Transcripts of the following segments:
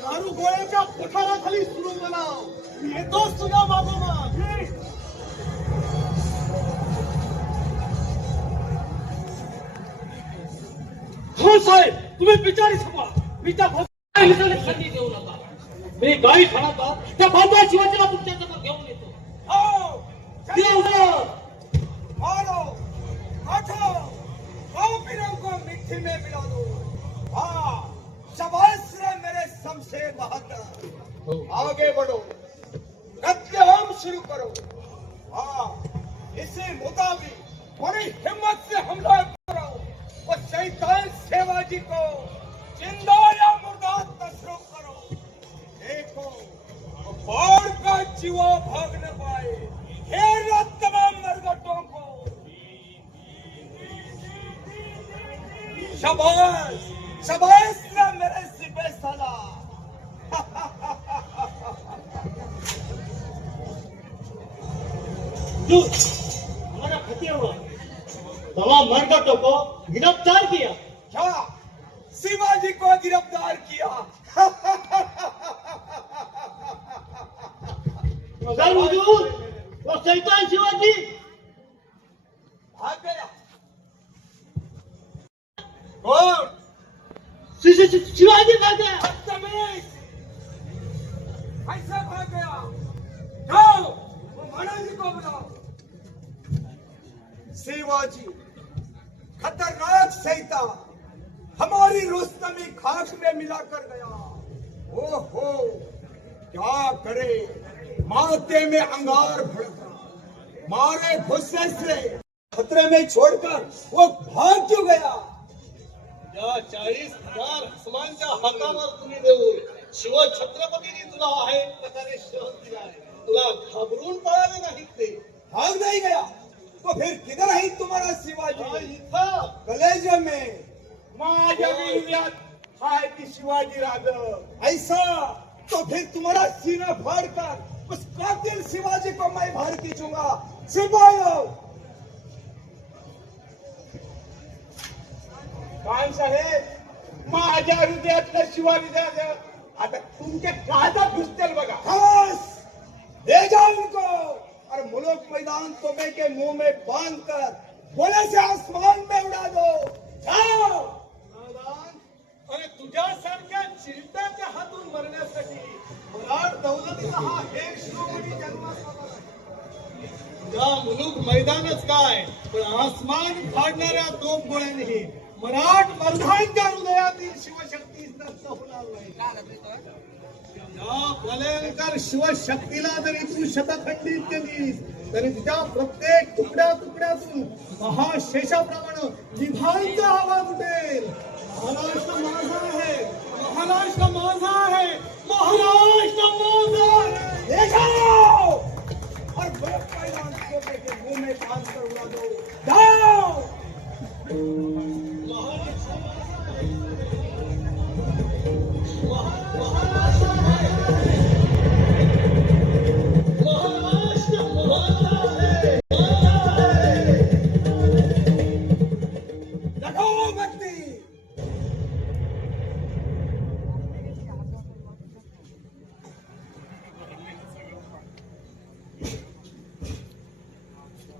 दारू गोळ्याच्या पठाराखाली सुरू बनाव. येतोच तुझा मागोमाग. हो साहेब, तुम्ही बिचारी छपा. बिचा संधी देऊ नका. मी गाडी ठरवता त्या बाबा शिवाजीला तुमच्याकडे घेऊन येतो. मारो, काटो, काफिरों को मिट्टी में मिला दो. हाँ, शाबाश रे मेरे शमशेर बहादुर. आगे बढ़ो, कत्लेआम शुरू करो. हाँ, इसी मुताबिक बड़ी हिम्मत से हमला करो और शैतान शिवाजी को जिंदा या मुर्दा तसरूफ करो. देखो, बाढ़ का जीवा भाग न पाए. घेर तमाम मरगटों को. शाबाश, शाबाश ना मेरे सिपह सालार. हमारा खतिया हुआ तमाम मरकटों को गिरफ्तार किया. क्या शिवाजी को गिरफ्तार किया? मगर हुजूर, वो शैतान शिवाजी भाग गया. कौन? शिवाजी भाग गया. बदतमीज, कैसे भाग गया? जाओ, वो महाराज को बुलाओ. शिवाजी खतरनाक शैतान हमारी रुस्तमी खाक में मिलाकर गया. ओहो, क्या करे. माथे में अंगार भड़का. मारे गुस्से से खतरे में छोड़कर वो भाग क्यों गया? या 40,000 हसमांच्या हातावर तुम्ही देऊ. शिव छत्रपतींनी तुला आहे प्रकारे शोध दिला आहे. तुला घाबरून पळाले नाही ते. भाग नहीं गया तो फिर किधर है तुम्हारा शिवाजी? इथं कलेजे में माझ्या वीर्यात हाय की शिवाजी राजा. ऐसा तो फिर तुम्हारा सीना फाड़कर उस कातिल शिवाजी को मैं बाहर खींचूंगा. सिपाहियों, खान साहेब, माझ्या हृदयातलं शिवाजी राजा आता तुमच्या काळजात घुसतील बघा. खलास, ले जाओ उनको और मुल्क मैदान तोबे के मुंह में बांध कर गोले से आसमान में उड़ा दो. जाओ. आणि तुझ्यासारख्या चिरट्याच्या हातून मरण्यासाठी मराठ दौलतीचा हा एक शिरोमणी जन्मास आला नाही. तुझा मुलूक मैदानच काय, पण आसमान फाडणाऱ्या तोफ गोळ्यांनी मराठ मर्दांच्या हृदयातील शिवशक्ती नष्ट होणार नाही. या भयंकर शिवशक्तीला जरी तू शतखंडित केलीस तरी तिच्या प्रत्येक तुकड्या तुकड्यातून महाशेषाप्रमाणे विधांचा आवाज उठेल. महाराष्ट्र माझा आहे, महाराष्ट्र माझा आहे, महाराष्ट्र माझा आहे. ले जाओ और मुल्क मैदान तोबे के मुंह में बांध कर उड़ा दो. जाओ.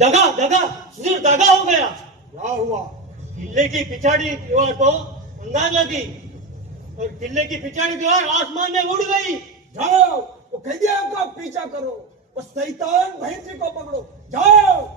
दगा दगा हुजूर, दगा हो गया. क्या हुआ? किले की पिछाड़ी दीवार तो अंगार लगी और किले की पिछाड़ी दीवार आसमान में उड़ गई. जाओ, वो कैदियों का पीछा करो. वो शैतान भैंसी को पकड़ो. जाओ.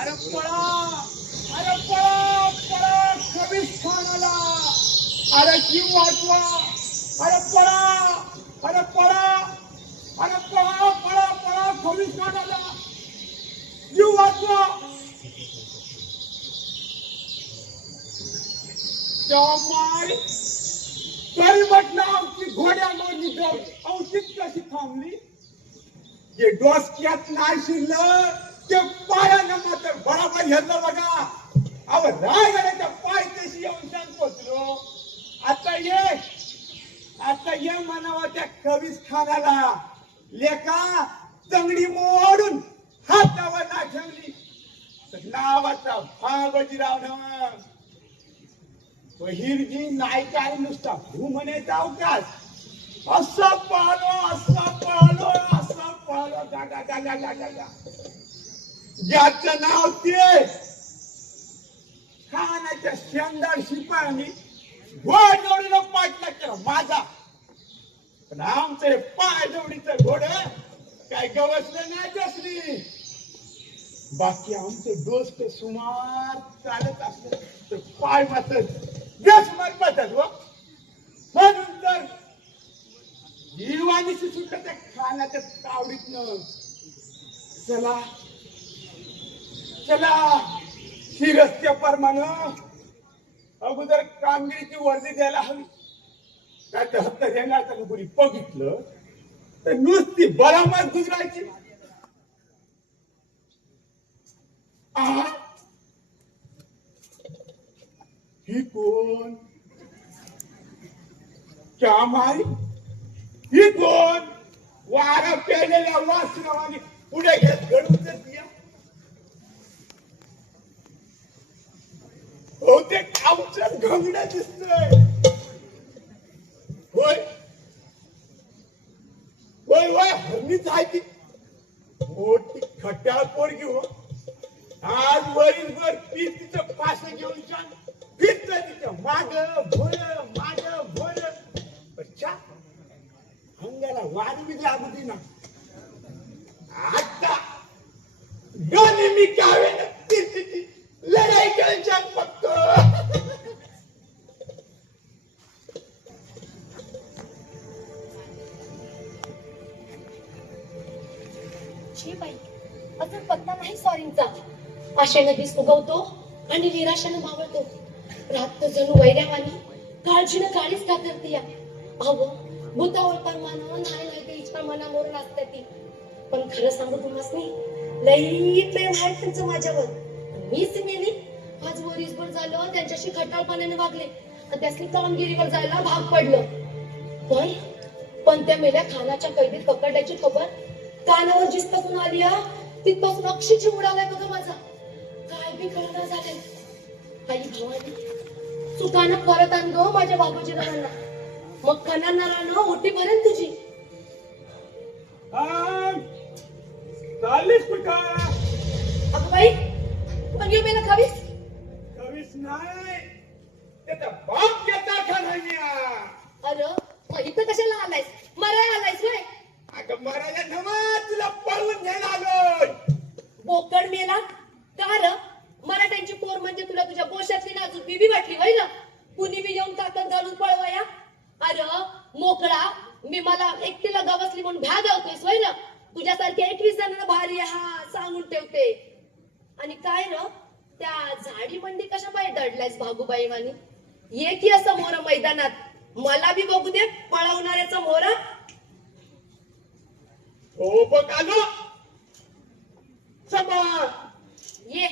अरे पळा, अरे पळा, पळा कबिस्थानाला. अरे जीव वाचवा. अरे पळा, अरे पळा, अरे पळा, पळा, पळा कबिस्थानाला. जीव वाचवा. तेव्हा माय तरी म्हटलं आमची घोड्या औषध कशी थांबली जे डोसक्यात नाही शिरलं ते पायानं मात्र बराबर घेतलं बघा. अव रायगडाच्या पायथ्याशी येऊन सांग पोचलो. आता ये म्हणावा त्या कवीस खानाला लेका तंगडी मोडून हातावर ना ठेवली तर नावाचा भागजीराव नव बहिरजी नाही काय नुसता भू म्हणायचा अवकाश. असं पाहलो गागा गागा गागा गा. ज्याचं नाव ते खानाच्या शेंदाड शिपायांनी घोड जोडीनं पाठला केला माझा. पण आमचं पाय जोडीचं घोड काय गवसलं नाही कसली. बाकी आमचे दोस्त सुमार चालत असले तर पाय मात्र बेसमार पाहतात व. म्हणून तर जीवानीशी सुद्धा त्या खानाच्या तावडीतनं चला ही रस्त्याप्रमाणे अगोदर कामगिरीची वर्दी द्यायला हवी. त्याच्या हत्या येणार कोणी बघितलं तर नुसती बरामद गुजरायची. ही कोण मारी ही कोण वारा पेलेल्या वासनावाने पुढे घेत घडून दिया. बहुतेक आमचं घंगडं दिसतंय. होय हरणीच आहे ती मोठी खट्याळ पोरगी हो. आज वरीलभर पीस तिचं पास घेऊन छान फिरत तिचं माग भोर अच्छा अंगाला वारी बी लागू ना. आता गणी मी कावे तिची लढाई खेळ छान फक्त. बाई अजून पत्ता नाही सॉरींचा. आशेनं दिस उगवतो आणि निराशानं मावळतो. रात जणू वैऱ्यावानी काळजीनं काळीच कातरती या. अहो भूतावर परमानं नाही ते इच्छा मनामोरून असते ती. पण खरं सांगू तुम्हाला लई प्रेम आहे त्यांचं माझ्यावर. मीच मेली आज वरीसभर झालं त्यांच्याशी खटाळपणाने वागले आणि त्यासनी कामगिरीवर जायला भाग पडलं. पण त्या मेल्या खानाच्या कैदीत पकडण्याची खबर कानावर जिथपासून आली तिथपासून अक्षरशः उडालाय बघा माझा. काय बी कळना झालंय. आई भवानी चुकानं परत आण गं माझ्या बाबूजीरावांना. मग खणांना राहणं ओटी भरेल तुझी. चाललीस कुठं? अगं बाई पण येऊ मेला खावीस कवीच नाही त्याचा बाप घेता खानान्या. अरे मग इथं कशाला आलायस? मराय आलायस व्हय? अगं मरायला नवा तुला पळवून घ्यायला आलोय. बोकड मेला का र? मराठ्यांची पोर म्हणजे तुला तुझ्या गोशातली नाजूक बीबी वाटली होय ना? कुणी बी येऊन ताकद घालून पळवाया. अरे मोकळा मी मला एकटीला गावसली म्हणून भ्या गावतोयस होय ना? तुझ्यासारख्या 21 जणांना भारी हा सांगून ठेवते. आणि काय र त्या झाडी मंडी कशा पाय दडलायस भागूबाई वाणी? ये की असं मोर मैदानात मला बी बघू दे पळवणाऱ्याचा मोरा. हो बघ आलो. समा ये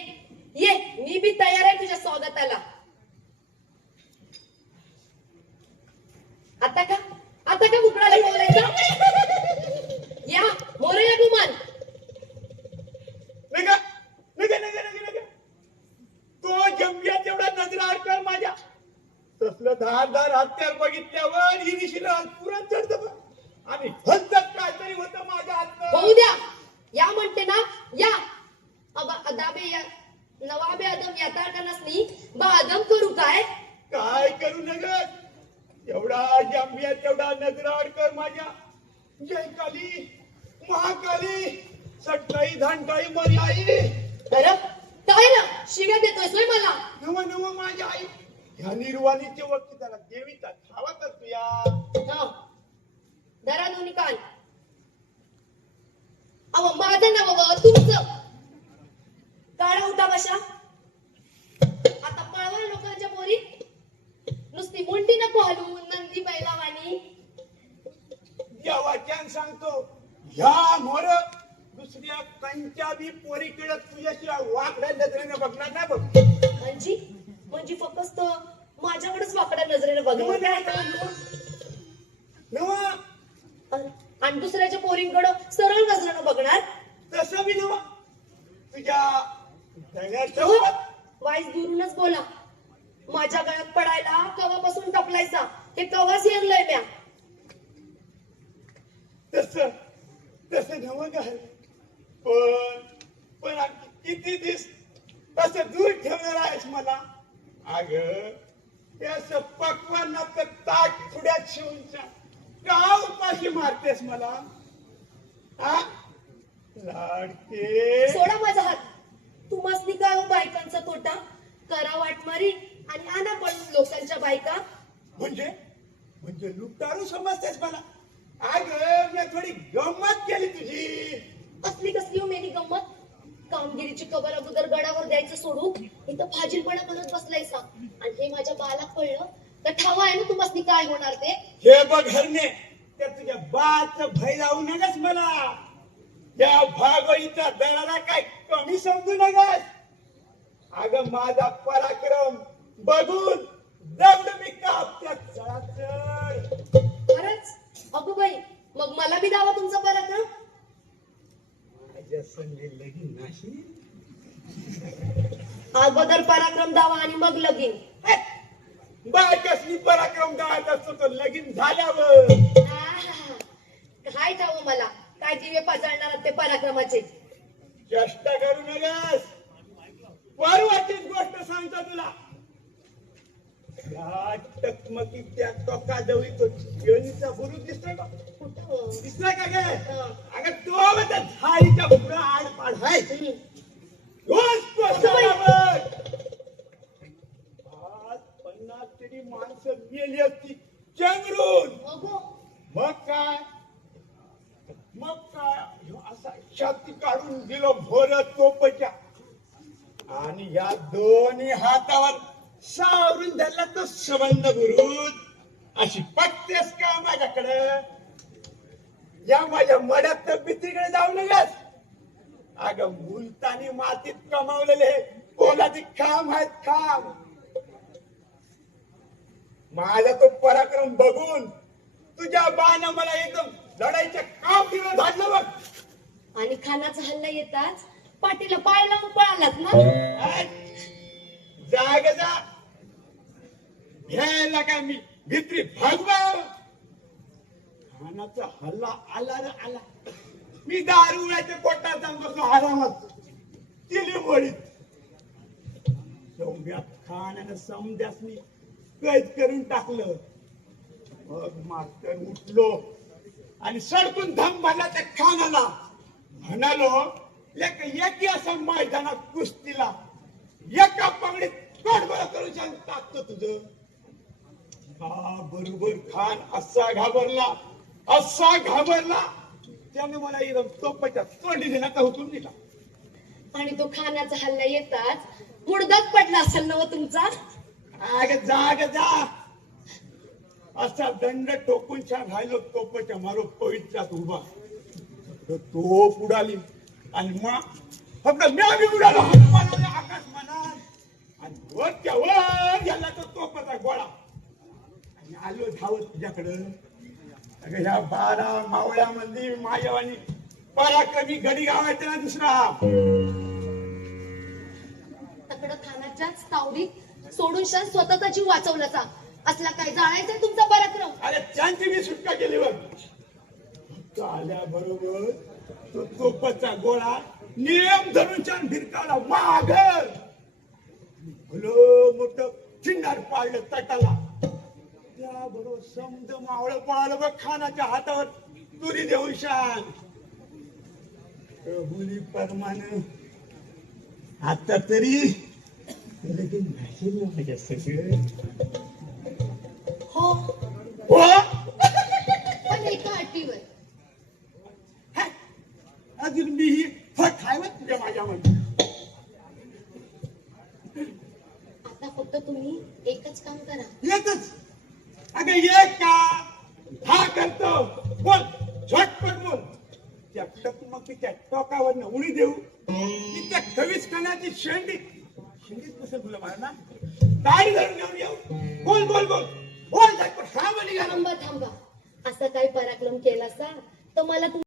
ये मी बी तयार आहे तुझ्या स्वागताला. आता का उकडायला बोलायचं? या मोरया गुमान. नका तो जंबियात एवढा नजर कर माझ्या. तसलं धारदार हत्यार बघितल्यावर ही दिशेला पुरण चढत आणि हलत काहीतरी होतं माझ्या हात. होऊ द्या या म्हणते ना या. अदाबे या नवाबे आदम याताळ का नसली बा आदम करू काय करू नगर. एवढा जंबियात तेवढा नजर कर माझ्या. जय काली महाकाली सटकाई धानकाई माझी आई. बरं काय ना शिव्या देतोय सोय मला. नव माझी आई. ह्या निर्वाणीचे वक्ती त्याला देवीचा खावा कर तुया. धरा दोन्ही कान. अव माझं नाव तुमचं काढा उठा बशा. आता पळवा लोकांच्या पोरी. नुसती मुंडी नको हलवून नंदी बैलावानी. सांगतो ह्या मोर दुसऱ्या कंच्या बी पोरीकडे तुझ्याशिवाय वाकड्या नजरेने बघणार नाही बघ. म्हणजे फक्त माझ्याकडेच वाकड्या नजरेने बघणार नव आणि दुसऱ्याच्या पोरींकडे सरळ नजरेने बघणार. तसं बी नव तुझ्या गळ्यात वाईस दुरूनच बोला. माझ्या गळ्यात पडायला कवापासून टपलायचा हे कवाच येरलंय म्या. तसं नव काय पण किती दिस तसं दूर ठेवणार आहेस मला. अग त्याच पक्वानाचं ताट पुढ्यात शिवून का उपाशी मारतेस मला. हा लाडके सोडा माझा हात. तुम्हासनी काय हो बायकांचा तोटा. करा वाटमारी आणि आणा पळून लोकांच्या बायका. म्हणजे लुटारू समजतेस मला. अग मी थोडी गंमत केली तुझी. असली कसली हो मेरी गंमत. कामगिरीची खबर अगोदर गडावर द्यायचं सोडून इथं फाजीलपणा करत बसलायसा. आणि हे माझ्या बाला कळलं तर ठावा आहे ना तुम्हासनी काय होणार ते. हे बघ हरणे त्या तुझ्या बाच भय लावू नकस मला. या भागवतीचा दराला काय कमी समजू नकस. अगं माझा पराक्रम बघून दगड मी कापत्यात चढ. खरंच अगो बाई मग मला बी दावा तुमचा पराक्रम. माझ्या संगे लगीन नाही. अगोदर पराक्रम दावा आणि मग लगीन. बायकासनी पराक्रम गायत असतो तो लगीन झाल्यावर. आहा, काय ठाव मला काय दिवे पाजळणार ते पराक्रमाचे. चेष्टा करू नकस. परवाचीच गोष्ट सांगतो तुला. या टकमकी त्या टोकाजवळी तो जेवणीचा बुरुज दिसतोय का. कुठं? दिसतोय का गे. अगं तो त्या झाडीच्या पुढं आडपाड आहे. रोज तो झाडावर. आज 50 तरी माणसं मेली असती चंद्रून. अगो मग काय असा छाती काढून दिलो भोर तोपच्या. आणि या दोन्ही हातावर सावरून धरला तो संबंध गुरुज. अशी पटतेस का माझ्याकडे. या माझ्या मड्यात भीतीकडे जाऊ नकस. अगं मुलतानी मातीत कमावलेले पोलादी खांब आहेत खांब. माझा तो पराक्रम बघून तुझ्या बानं मला एकदम लढाईच्या कामगिरीवर धाडलं बघ. आणि खानाचा हल्ला येताच पाठीला पाय लावून पळालात ना. जाग जा घ्यायला काय मी भित्री भागवा. खानाचा हल्ला आला रे आला. मी दारुळ्याच्या पोटात जाऊन बसलो आरामात तिली मोडीत. सौम्यात खानानं समद्यासनी कैद करून टाकलं. मग मास्तर उठलो आणि सडकून धम भरला त्या खानाला. म्हणालो एकी असं मैदानात कुस्तीला एका पगडीत तोडगोळ करून टाकतो तुझं. हा बरोबर खान असा घाबरला त्याने मला एकदम तोपच्या तोंडी देण्याचा हुकूम दिला. आणि तो खानाचा हल्ला येताच गुडदात पडला असेल ना तुमचा. अगं जाग जा. असा दंड टोकून घायलो तोपच्या मारो पवित्रात उभा. तो उडाली आणि मग फक्त मी उडालो आकाश मनात. आणि वरच्या वर गेला तो तोपाचा गोळा. आणि आलो धावत तुझ्याकडं. अगं ह्या 12 मावळ्यामध्ये माझ्यावानी पराक्रमी गडी गावायचा ना दुसरा. तकडं खानाच्याच तावडीत सोडून शान स्वतःचा जीव वाचवल्याचा असला काय जाणायचा तुमचा पराक्रम. अरे त्यांची मी सुटका केली बघ. आल्याबरोबर तो तोपाचा गोळा नियम धरून छान भिरकावला माग. भलं मोठं चिंगार पाडलं तटाला. त्याबरोबर समज मावळं पळालं बघ खानाच्या हातावर तुरी देऊन शान. प्रभुली परमानं आता तरी माझ्या सगळं. हो हो पण एका अटीवर. अजून मी ही फट आहे बघ तुझ्या माझ्यामध्ये. आता फक्त तुम्ही एकच काम करा. एकच. अगं एक का हा करतो बोल. झटपट बोल त्या टकमकी त्या टोकावर उडी देऊ की त्या कवीस कणाची शेंडीत बसेल तुला मला ना दाढी धरून घेऊन येऊ बोल बोल बोल बोल झटपट हा बोली थांबा थांबा असा काही पराक्रम केला सा तर मला